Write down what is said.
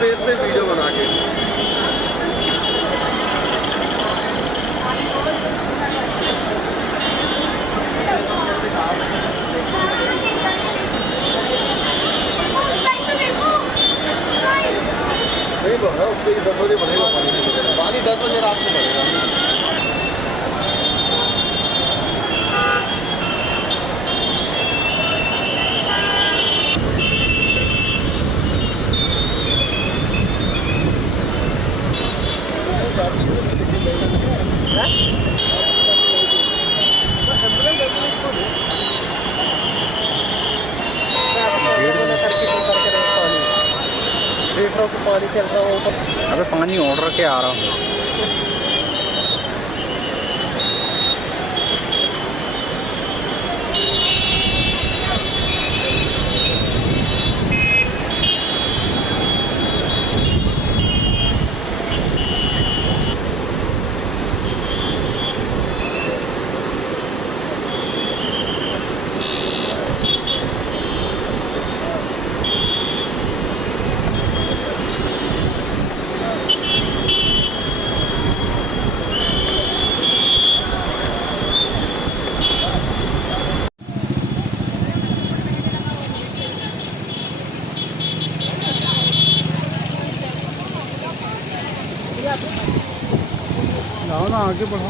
Face पे video बना के। नहीं बना उसके 10 बजे बनेगा पानी 10 बजे रात को बनेगा। देख रहा हूँ पानी चल रहा हो। अबे पानी ऑर्डर के आ रहा हूँ। जाओ ना आगे बढ़ो।